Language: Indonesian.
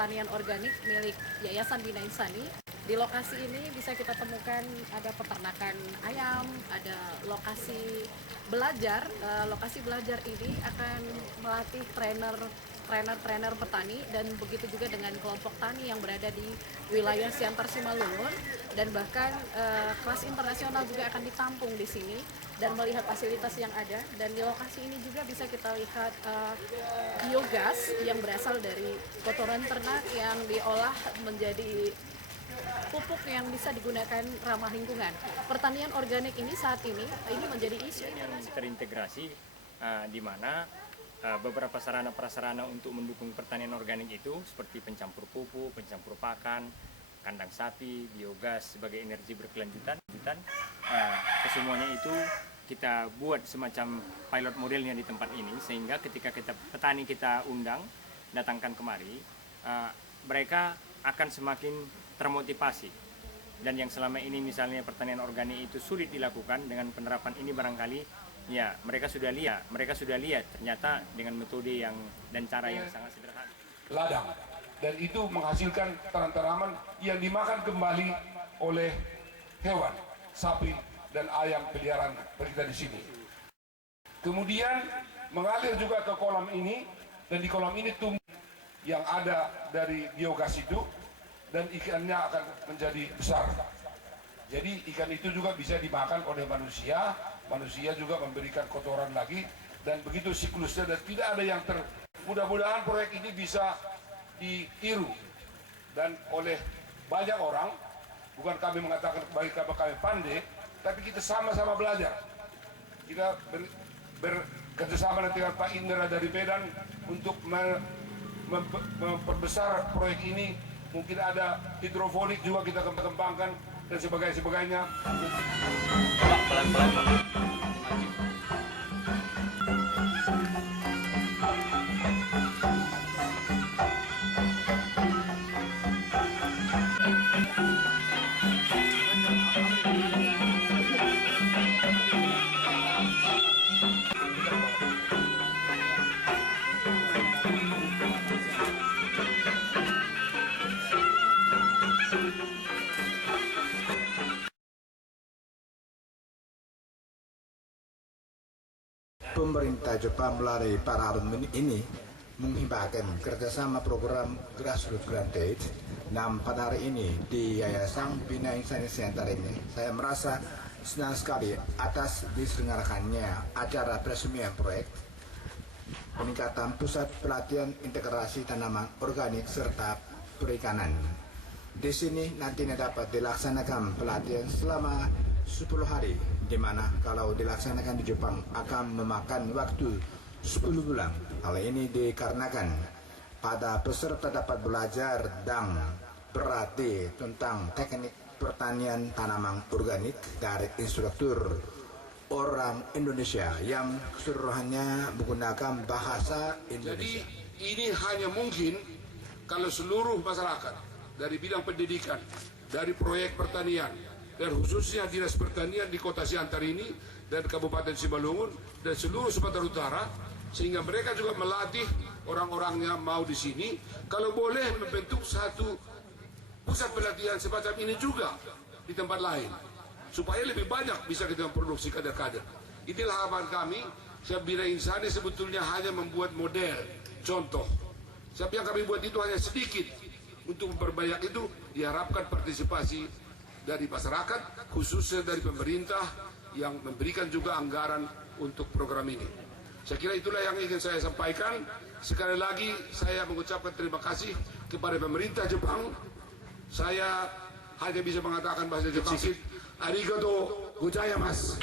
pertanian organik milik Yayasan Bina Insani. Di lokasi ini bisa kita temukan ada peternakan ayam, ada lokasi belajar. Lokasi belajar ini akan melatih trainer petani, dan begitu juga dengan kelompok tani yang berada di wilayah Siantar Simalungun, dan bahkan kelas internasional juga akan ditampung di sini dan melihat fasilitas yang ada. Dan di lokasi ini juga bisa kita lihat biogas yang berasal dari kotoran ternak yang diolah menjadi pupuk yang bisa digunakan ramah lingkungan. Pertanian organik ini saat ini menjadi isu terintegrasi, di mana beberapa sarana prasarana untuk mendukung pertanian organik itu seperti pencampur pupuk, pencampur pakan, kandang sapi, biogas sebagai energi berkelanjutan. Kesemuanya itu kita buat semacam pilot modelnya di tempat ini, sehingga ketika petani kita undang, datangkan kemari, mereka akan semakin termotivasi. Dan yang selama ini misalnya pertanian organik itu sulit dilakukan, dengan penerapan ini barangkali ya mereka sudah lihat ternyata dengan metode dan cara yang sangat sederhana. Ladang, dan itu menghasilkan tanaman yang dimakan kembali oleh hewan, sapi dan ayam peliharaan kita di sini. Kemudian mengalir juga ke kolam ini, dan di kolam ini tumbuh yang ada dari biogas itu, dan ikannya akan menjadi besar. Jadi ikan itu juga bisa dimakan oleh manusia, manusia juga memberikan kotoran lagi, dan begitu siklusnya, dan tidak ada yang mudah-mudahan proyek ini bisa ditiru dan oleh banyak orang. Bukan kami mengatakan bagi kami pandai, tapi kita sama-sama belajar. Kita bekerjasama dengan Pak Indra dari Medan untuk memperbesar proyek ini. Mungkin ada hidroponik juga kita kembangkan dan sebagainya. Pelan-pelan. Pemerintah Jepang melalui para alumni ini menghibahkan kerjasama program Grassroots Granted. Dan pada hari ini di Yayasan Bina Insani Center ini, saya merasa senang sekali atas diselenggarakannya acara peresmian proyek peningkatan pusat pelatihan integrasi tanaman organik serta perikanan. Di sini nantinya dapat dilaksanakan pelatihan selama 10 hari, di mana kalau dilaksanakan di Jepang akan memakan waktu 10 bulan. Hal ini dikarenakan pada peserta dapat belajar dan berlatih tentang teknik pertanian tanaman organik dari instruktur orang Indonesia yang keseluruhannya menggunakan bahasa Indonesia. Jadi ini hanya mungkin kalau seluruh masyarakat dari bidang pendidikan, dari proyek pertanian, dan khususnya Dinas Pertanian di Kota Siantar ini dan Kabupaten Simalungun dan seluruh Sumatera Utara, sehingga mereka juga melatih orang-orangnya mau di sini, kalau boleh membentuk satu pusat pelatihan semacam ini juga di tempat lain, supaya lebih banyak bisa kita memproduksi kader-kader. Inilah harapan kami. Sebab Bina Insani sebetulnya hanya membuat model, contoh. Sebab yang kami buat itu hanya sedikit. Untuk memperbanyak itu diharapkan partisipasi dari masyarakat, khususnya dari pemerintah yang memberikan juga anggaran untuk program ini. Saya kira itulah yang ingin saya sampaikan. Sekali lagi saya mengucapkan terima kasih kepada pemerintah Jepang. Saya hanya bisa mengatakan bahasa Jepang. Arigatou gozaimasu.